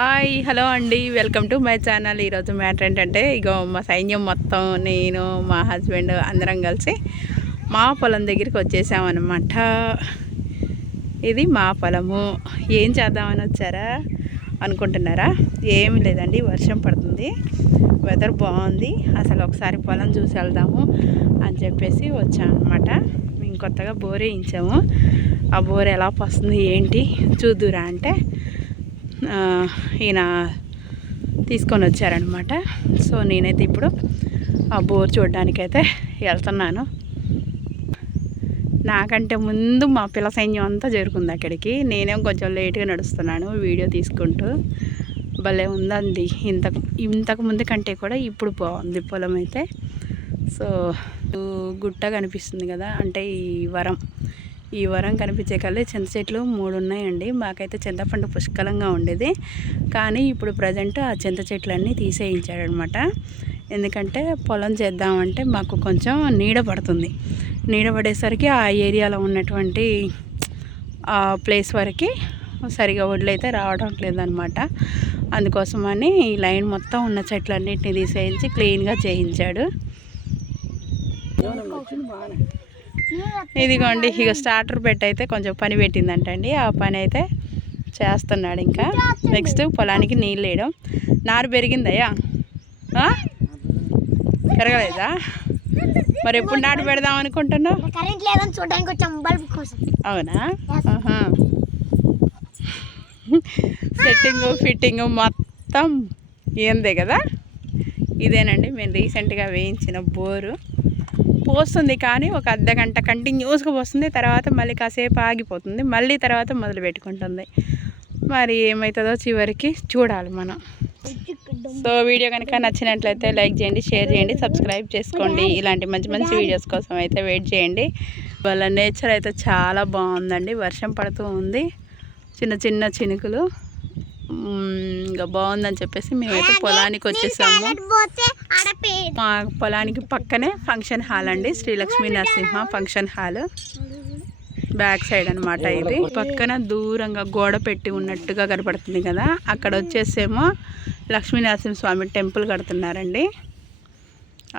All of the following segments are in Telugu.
హాయ్ హలో అండి. Welcome to my channel. ఈరోజు మ్యాటర్ ఏంటంటే ఇగో మా సైన్యం మొత్తం నేను మా హస్బెండ్ అందరం కలిసి మా పొలం దగ్గరికి వచ్చేసామన్నమాట. ఇది మా పొలము. ఏం చేద్దామని వచ్చారా అనుకుంటున్నారా? ఏమి లేదండి వర్షం పడుతుంది. వెదర్ బాగుంది. అసలు ఒకసారి పొలం చూసి వెళ్దాము అని చెప్పేసి వచ్చామన్నమాట. మేము కొత్తగా బోర్ వేయించాము. ఆ బోర్ ఎలా వస్తుంది ఏంటి? చూద్దురా అంటే ఈయన తీసుకొని వచ్చారనమాట సో నేనైతే ఇప్పుడు ఆ బోర్ చూడడానికైతే వెళ్తున్నాను. నాకంటే ముందు మా పిల్ల సైన్యం అంతా జరుగుంది అక్కడికి. నేనేం కొంచెం లేట్గా నడుస్తున్నాను వీడియో తీసుకుంటూ. భలే ఉందండి. ఇంతకు ఇంతకు ముందు కంటే కూడా ఇప్పుడు బాగుంది పొలం అయితే సో గుట్ట కనిపిస్తుంది కదా అంటే ఈ వరం. ఈ వరం కనిపించే కల్లా చింత చెట్లు మూడు ఉన్నాయండి మాకైతే చింతపండు పుష్కలంగా ఉండేది. కానీ ఇప్పుడు ప్రజెంట్ ఆ చింత చెట్లన్నీ తీసేయించాడనమాట. ఎందుకంటే పొలం చేద్దామంటే మాకు కొంచెం నీడ పడుతుంది. నీడ పడేసరికి ఆ ఏరియాలో ఉన్నటువంటి ఆ ప్లేస్ వరకు సరిగా వడ్లయితే రావడం లేదనమాట. అందుకోసమని ఈ లైన్ మొత్తం ఉన్న చెట్లన్నింటినీ తీసేయించి క్లీన్గా చేయించాడు. ఇదిగోండి ఇక స్టార్టర్ పెట్టి అయితే కొంచెం పని పెట్టిందంటండి. ఆ పని అయితే చేస్తున్నాడు ఇంకా. నెక్స్ట్ పొలానికి నీళ్ళు వేయడం. నారు పెరిగిందయ్యా? పెరగలేదా? మరి ఎప్పుడు నాటు పెడదాం అనుకుంటున్నావు? అవునా. సెట్టింగు ఫిట్టింగు మొత్తం ఏందే కదా? ఇదేనండి మేము రీసెంట్గా వేయించిన బోరు. పోస్తుంది కానీ ఒక అర్ధ గంట కంటిన్యూస్గా పోస్తుంది. తర్వాత మళ్ళీ కాసేపు ఆగిపోతుంది. మళ్ళీ తర్వాత మొదలు పెట్టుకుంటుంది. మరి ఏమవుతుందో చివరికి చూడాలి మనం. సో వీడియో కనుక నచ్చినట్లయితే లైక్ చేయండి షేర్ చేయండి సబ్స్క్రైబ్ చేసుకోండి. ఇలాంటి మంచి మంచి వీడియోస్ కోసం అయితే వెయిట్ చేయండి. వాళ్ళ నేచర్ అయితే చాలా బాగుందండి. వర్షం పడుతూ ఉంది. చిన్న చిన్న చినుకులు. ఇంకా బాగుందని చెప్పేసి మేమైతే పొలానికి వచ్చేసాము. మా పొలానికి పక్కనే ఫంక్షన్ హాల్ అండి Srilakshmi Narasimha function hall. Back side అన్నమాట ఇది. పక్కన దూరంగా గోడ పెట్టి ఉన్నట్టుగా కనపడుతుంది కదా అక్కడ వచ్చేసేమో లక్ష్మీ నరసింహస్వామి టెంపుల్ కడుతున్నారండి.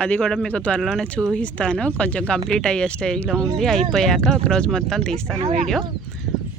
అది కూడా మీకు త్వరలోనే చూపిస్తాను. కొంచెం కంప్లీట్ అయ్యే స్టేజ్లో ఉంది. అయిపోయాక ఒకరోజు మొత్తం తీస్తాను వీడియో.